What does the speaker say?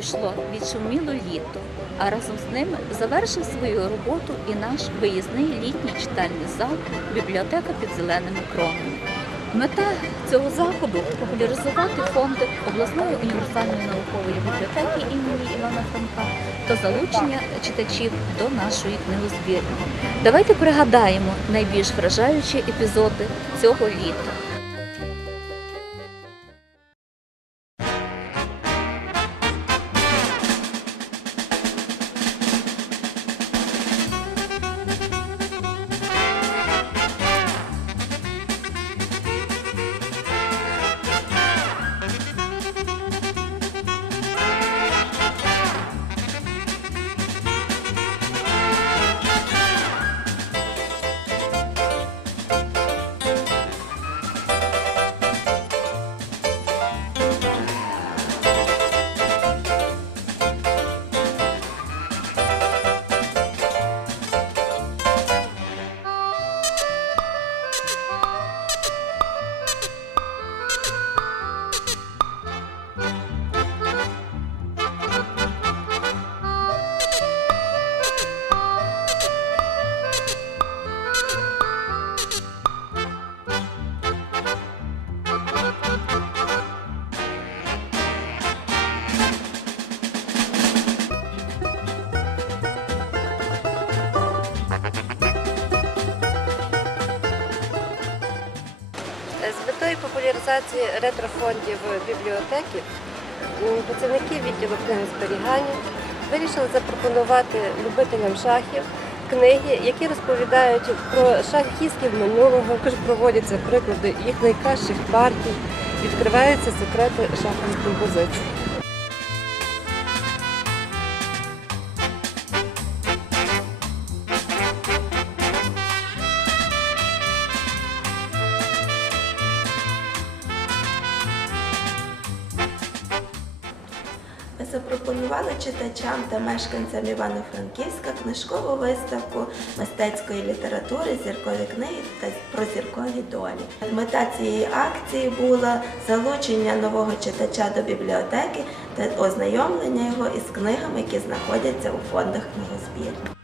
пройшло відшуміло літо, а разом з ним завершив свою роботу і наш виїзний літній читальний зал бібліотека під зеленими кронами. Мета цього заходу популяризувати фонди обласної універсальної наукової бібліотеки імені Івана Франка та залучення читачів до нашої книгозбірні. Давайте пригадаємо найбільш вражаючі епізоди цього літа. З метою популяризації ретрофондів бібліотеки працівники відділу книгозберігання вирішили запропонувати любителям шахів книги, які розповідають про шахістів минулого, також проводяться приклади їх найкращих партій, відкриваються секрети шахових композицій. Запропонували читачам та мешканцям Івано-Франківська книжкову виставку мистецької літератури, зіркові книги та про зіркові долі. Мета цієї акції була залучення нового читача до бібліотеки та ознайомлення його із книгами, які знаходяться у фондах книгозбірні.